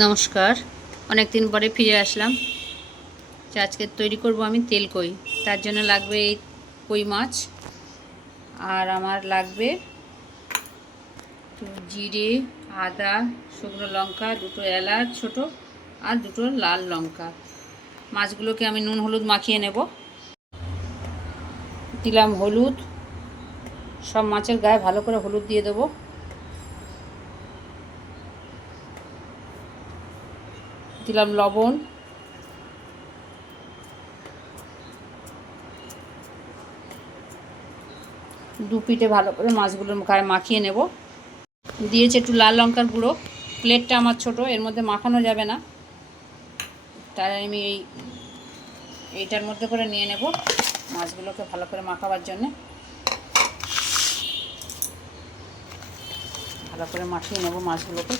নমস্কার, অনেক দিন পরে ফিরে আসলাম। আজকে তৈরি করব আমি তেল কই। তার জন্য লাগবে এই কই মাছ, আর আমার লাগবে জিরে, আদা, শুকনো লঙ্কা, দুটো এলাচ ছোট, আর দুটো লাল লঙ্কা। মাছগুলোকে আমি নুন হলুদ মাখিয়ে নেব। দিলাম হলুদ, সব মাছের গায়ে ভালো করে হলুদ দিয়ে দেবো। দিলাম লবণ, দু পিঠে ভালো করে মাছগুলোর গায়ে মাখিয়ে নেব। দিয়েছি একটু লাল লঙ্কার গুঁড়ো। প্লেটটা আমার ছোট, এর মধ্যে মাখানো যাবে না, তাই আমি এইটার মধ্যে করে নিয়ে নেব মাছগুলোকে ভালো করে মাখাবার জন্যে। ভালো করে মাখিয়ে নেব মাছগুলোকে।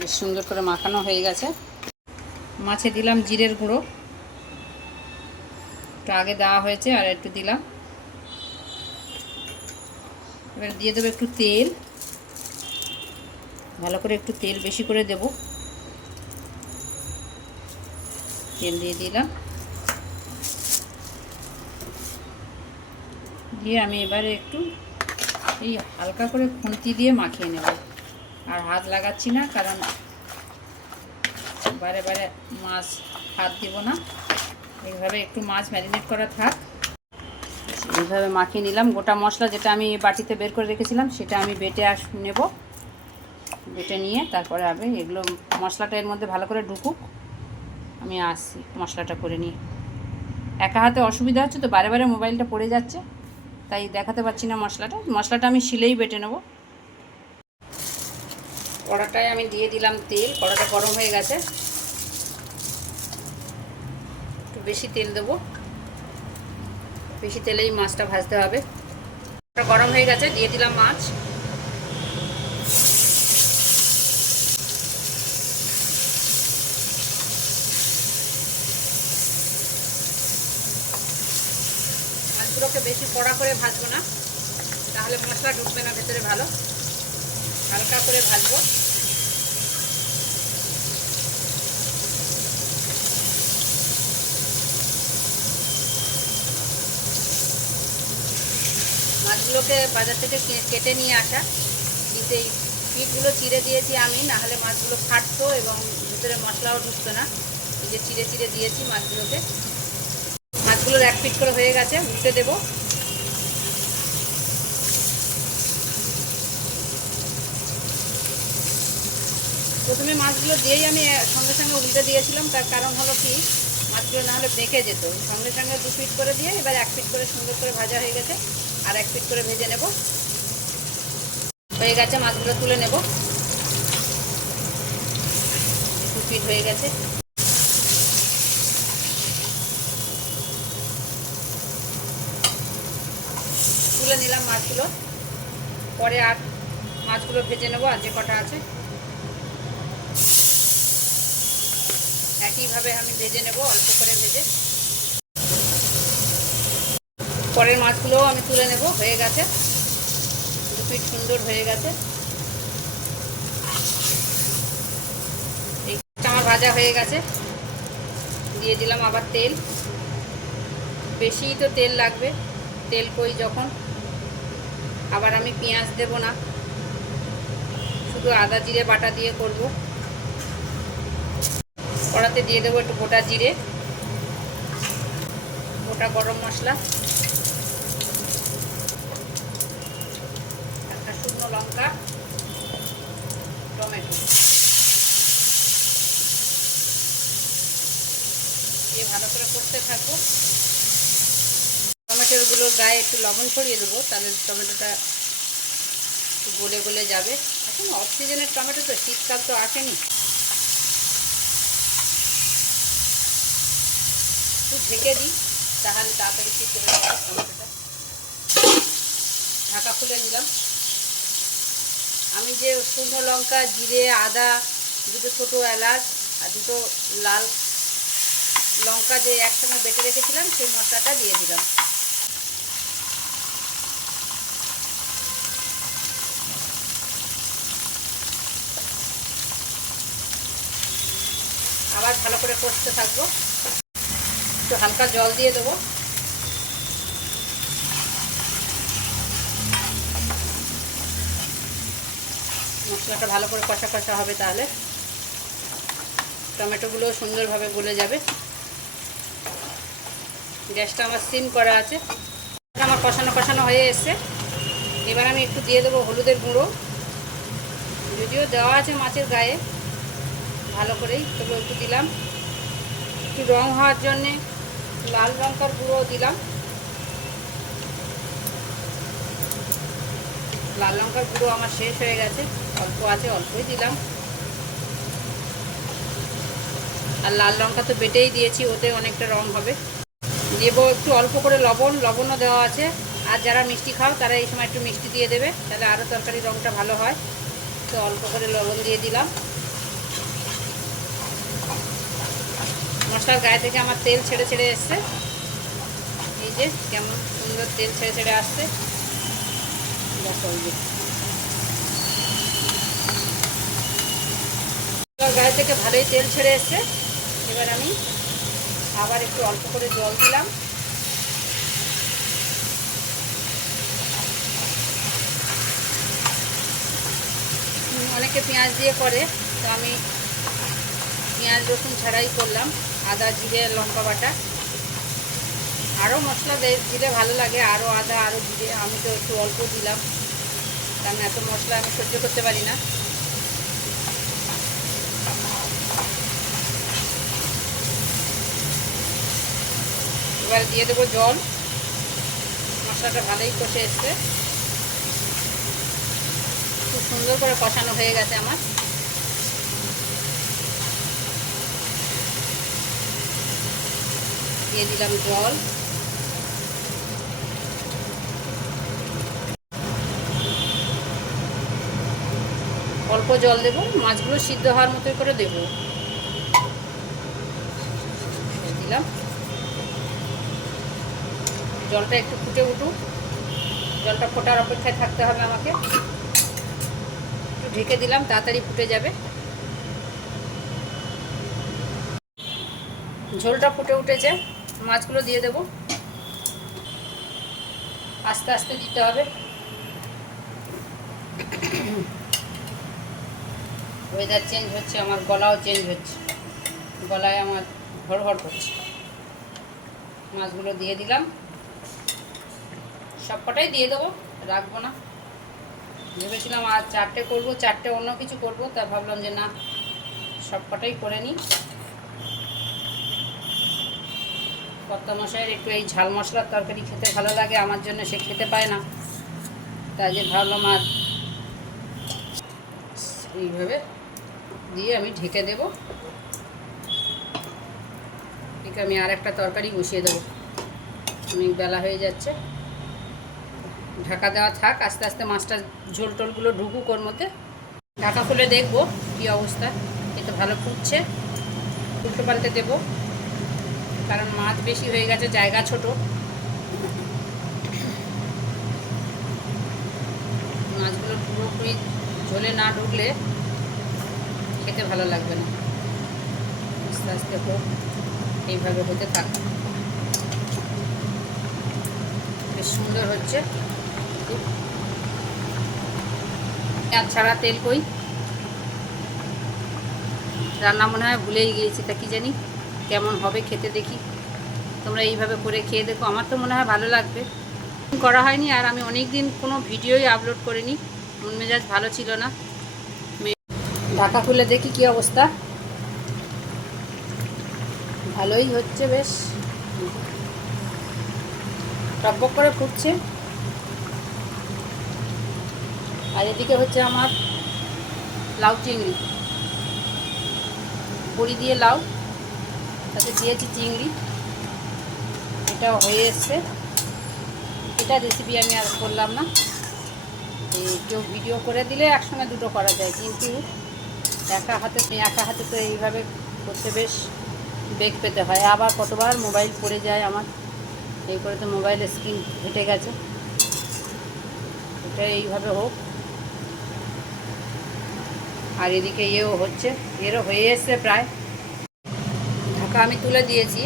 বেশ সুন্দর করে মাখানো হয়ে গেছে। মাছে দিলাম জিরের গুঁড়ো, একটু আগে দেওয়া হয়েছে, আর একটু দিলাম। এবার দিয়ে দেবো একটু তেল, ভালো করে একটু তেল বেশি করে দেব। তেল দিয়ে দিলাম, দিয়ে আমি এবারে একটু এই হালকা করে খুন্তি দিয়ে মাখিয়ে নেব। আর হাত লাগাচ্ছি না, কারণ বারে বারে মাছ হাত দিব না। এইভাবে একটু মাছ ম্যারিনেট করা থাক। এইভাবে মাখিয়ে নিলাম। গোটা মশলা যেটা আমি বাটিতে বের করে রেখেছিলাম সেটা আমি বেটে নেব। বেটে নিয়ে তারপরে আমি এগুলো মশলাটা এর মধ্যে ভালো করে ঢুকুক, আমি আসছি মশলাটা করে নিয়ে। একা হাতে অসুবিধা হচ্ছে তো, বারে বারে মোবাইলটা পড়ে যাচ্ছে, তাই দেখাতে পারছি না মশলাটা আমি শিলেই বেটে নেব। কড়াটায় আমি দিয়ে দিলাম তেল। কড়াটা গরম হয়ে গেছে, একটু বেশি তেল দেবো। বেশি তেলেই মাছটা ভাজতে হবে। গরম হয়ে গেছে, দিয়ে দিলাম মাছ। মাছগুলোকে বেশি কড়া করে ভাজবো না, তাহলে মশলা ঢুকবে না ভেতরে। হালকা করে ভাজবো। মাছগুলোকে বাজার থেকে কেটে নিয়ে আসা, কিন্তু এই পিঠগুলো চিড়ে দিয়েছি আমি, নাহলে মাছগুলো ফাটতো এবং ভিতরে মশলাও ঢুকতো না। এই যে চিড়ে চিড়ে দিয়েছি মাছগুলোকে। মাছগুলোর এক পিঠ করে হয়ে গেছে, উল্টে দেবো। প্রথমে মাছগুলো দিয়েই আমি সঙ্গে সঙ্গে উল্টে দিয়েছিলাম, তার কারণ হলো কি, মাছগুলো নাহলে বেঁকে যেত। সঙ্গে সঙ্গে দু পিঠ করে দিয়ে এবার এক পিঠ করে সুন্দর করে ভাজা হয়ে গেছে, আর এক পিঠ করে ভেজে নেব। হয়ে গেছে, মাছগুলো তুলে নেব। দু পিঠ হয়ে গেছে। তুলে নিলাম মাছগুলো। পরে আর মাছগুলো ভেজে নেব, আর যে কটা আছে একইভাবে আমি ভেজে নেব, অল্প করে ভেজে। পরের মাছগুলোও আমি তুলে নেব। হয়ে গেছে, দু পিঠ সুন্দর হয়ে গেছে। এই আমার ভাজা হয়ে গেছে। দিয়ে দিলাম আবার তেল। বেশি তো তেল লাগবে, তেল কই যখন। আবার আমি পেঁয়াজ দেব না, শুধু আদা জিরে বাটা দিয়ে করব। কড়াতে দিয়ে দেবো একটু গোটা জিরে, গোটা গরম মশলা, একটা শুকনো লঙ্কা, টমেটো দিয়ে ভালো করে কষতে থাকবো। টমেটোগুলোর গায়ে একটু লবণ ছড়িয়ে দেবো, তাহলে টমেটোটা একটু গলে গলে যাবে। এখন অফ সিজনের টমেটো তো, শীতকাল তো আসেনি। একটু ঢেকে দিই, তাহলে তাড়াতাড়ি সিদ্ধ হয়ে যাবে টমেটোটা। ঢাকা খুলে দিলাম। আমি যে শুকনো লঙ্কা, জিরে, আদা, দুটো ছোটো এলাচ আর দুটো লাল লঙ্কা যে একসঙ্গে বেটে রেখেছিলাম সেই মশলাটা দিয়ে দিলাম। আবার ভালো করে কষতে থাকবো। একটু হালকা জল দিয়ে দেবো। মশলাটা ভালো করে কষা কষা হবে, তাহলে টমেটোগুলো সুন্দরভাবে গলে যাবে। গ্যাসটা আমার সিম করা আছে। আমার কষানো কষানো হয়ে এসছে। এবার আমি একটু দিয়ে দেবো হলুদের গুঁড়ো, যদিও দেওয়া আছে মাছের গায়ে ভালো করেই, তবু একটু দিলাম। একটু রং হওয়ার জন্যে লাল লঙ্কার গুঁড়ো দিলাম। লাল লঙ্কার গুঁড়ো আমার শেষ হয়ে গেছে, অল্প আছে, অল্পই দিলাম। আর লাল লঙ্কা তো বেটেই দিয়েছি, ওতে অনেকটা রং হবে। দেবো একটু অল্প করে লবণও দেওয়া আছে। আর যারা মিষ্টি খাও তারা এই সময় একটু মিষ্টি দিয়ে দেবে, তাহলে আরও তরকারির রংটা ভালো হয়। তো অল্প করে লবণ দিয়ে দিলাম। মশলার গায়ে থেকে আমার তেল ছেড়ে ছেড়ে এসছে। এই যে কেমন সুন্দর তেল ছেড়ে ছেড়ে আসছে। গায়ে থেকে ভালোই তেল ছেড়ে এসছে। এবার আমি আবার একটু অল্প করে জল দিলাম। অনেকে পেঁয়াজ দিয়ে করে, তো আমি পেঁয়াজ রসুন ছাড়াই করলাম। আদা জিরে লঙ্কা বাটা, আরও মশলা দিলে ভালো লাগে, আরও আদা আরও জিরে। আমি তো একটু অল্প দিলাম, কারণ এত মশলা আমি সহ্য করতে পারি না। এবার দিয়ে দেবো জল। মশলাটা ভালোই কষে এসছে, খুব সুন্দর করে কষানো হয়ে গেছে আমার। দিয়ে দিলাম জল। অল্প জল দেবো, মাছগুলো সিদ্ধ হওয়ার মতোই করে দেবো। দিলাম। জলটা একটু ফুটে উঠুক, জলটা ফোটার অপেক্ষায় থাকতে হবে আমাকে। একটু ঢেকে দিলাম, তাড়াতাড়ি ফুটে যাবে। ঝোলটা ফুটে উঠেছে, মাছগুলো দিয়ে দেবো। আস্তে আস্তে দিতে হবে। ওয়েদার চেঞ্জ হচ্ছে, আমার গলাও চেঞ্জ হচ্ছে, গলায় আমার হড়হড় করছে। মাছগুলো দিয়ে দিলাম, সবকটাই দিয়ে দেবো, রাখবো না। ভেবেছিলাম আর 4টে করবো, 4টে অন্য কিছু করবো, তা ভাবলাম যে না, সবকটাই করে নিই। কর্তামশাইয়ের একটু এই ঝাল মশলার তরকারি খেতে ভালো লাগে, আমার জন্য সে খেতে পায় না, তাই যে ভাবলাম আর এইভাবে দিয়ে আমি ঢেকে দেব। ঠিক আমি আর একটা তরকারি বসিয়ে দেবো, অনেক বেলা হয়ে যাচ্ছে। ঢাকা দেওয়া থাক, আস্তে আস্তে মাছটা ঝোল টোলগুলো ঢুকুক ওর মধ্যে। ঢাকা খুলে দেখবো কী অবস্থা। এ তো ভালো ফুটছে, উল্টো পাল্টে দেবো, কারণ মাছ বেশি হয়ে গেছে, জায়গা ছোট। মাছগুলো পুরোপুরি ঝোলে না ঢুকলে খেতে ভালো লাগবে না। আস্তে আস্তে হোক, এইভাবে হতে থাক। বেশ সুন্দর হচ্ছে। পেঁয়াজ ছাড়া তেল কই, রান্না মনে হয় ভুলেই গিয়েছি, তা কি জানি কেমন হবে খেতে, দেখি। তোমরা এইভাবে করে খেয়ে দেখো, আমার তো মনে হয় ভালো লাগবে। করা হয়নি, আর আমি অনেক দিন কোনো ভিডিওই আপলোড করিনি, মন মেজাজ ভালো ছিল না। ঢাকা খুলে দেখি কি অবস্থা। ভালোই হচ্ছে, বেশ টকবক করে ফুটছে। আর এদিকে হচ্ছে আমার লাউ চিংড়ি, বড়ি দিয়ে লাউ, তাতে দিয়েছি চিংড়ি। এটাও হয়ে এসছে। এটা রেসিপি আমি আর করলাম না, কেউ ভিডিও করে দিলে একসঙ্গে দুটো করা যায়, কিন্তু একা হাতে তো এইভাবে করতে বেশ বেগ পেতে হয়। আবার কতবার মোবাইল পড়ে যায় আমার, এই করে তো মোবাইলের স্ক্রিন ফেটে গেছে। এটা এইভাবে হোক। আর এদিকে ইয়েও হচ্ছে, এরও হয়ে এসছে প্রায়। ঢাকা আমি তুলে দিয়েছি,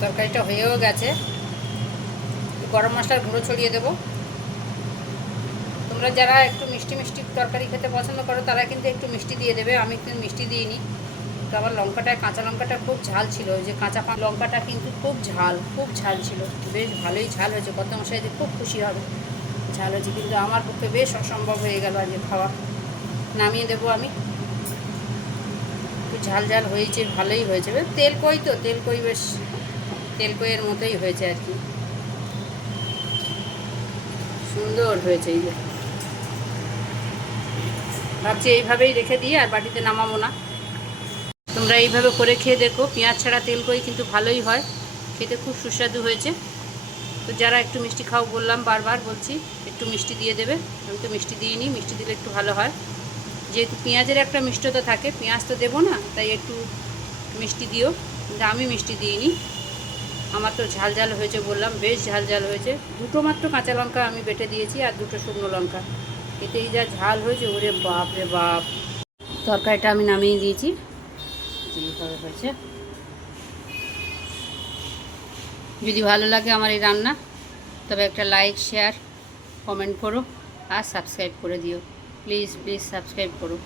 তরকারিটা হয়েও গেছে। গরম মশলার গুঁড়ো ছড়িয়ে দেবো। তোমরা যারা একটু মিষ্টি মিষ্টি তরকারি খেতে পছন্দ করো তারা কিন্তু একটু মিষ্টি দিয়ে দেবে। আমি কিন্তু মিষ্টি দিইনি। তো আমার কাঁচা লঙ্কাটা খুব ঝাল ছিল। ওই যে কাঁচা লঙ্কাটা কিন্তু খুব ঝাল ছিল। বেশ ভালোই ঝাল হয়েছে। কর্তামশাই যে খুব খুশি হবে ঝাল হয়েছে, কিন্তু আমার পক্ষে বেশ অসম্ভব হয়ে গেল আজকে খাওয়া। নামিয়ে দেবো আমি। একটু ঝাল হয়েছে, ভালোই হয়েছে। তেল কই তো, বেশ তেল কইয়ের মতোই হয়েছে আর কি। সুন্দর হয়েছে। এই যে ভাবছি এইভাবেই রেখে দিয়ে আর বাটিতে নামাবো না। তোমরা এইভাবে করে খেয়ে দেখো। পেঁয়াজ ছাড়া তেল কই কিন্তু ভালোই হয়, খেতে খুব সুস্বাদু হয়েছে। তো যারা একটু মিষ্টি খাও বললাম, বারবার বলছি একটু মিষ্টি দিয়ে দেবে। আমি তো মিষ্টি দিইনি, মিষ্টি দিলে একটু ভালো হয়। যেহেতু পেঁয়াজের একটা মিষ্টতা থাকে, পেঁয়াজ তো দেবো না, তাই একটু মিষ্টি দিও। কিন্তু আমি মিষ্টি দিইনি। আমার তো ঝাল হয়েছে বললাম, বেশ ঝাল হয়েছে। দুটো মাত্র কাঁচা লঙ্কা আমি বেটে দিয়েছি আর দুটো শুকনো লঙ্কা। এতে এই যা ঝাল হয়েছে, ওরে বাপ রে বাপ। তরকারিটা আমি নামিয়ে দিয়েছি, যেভাবে হয়েছে। যদি ভালো লাগে আমার এই রান্না, তবে একটা লাইক, শেয়ার, কমেন্ট করো আর সাবস্ক্রাইব করে দিও। প্লিজ সাবস্ক্রাইব করো।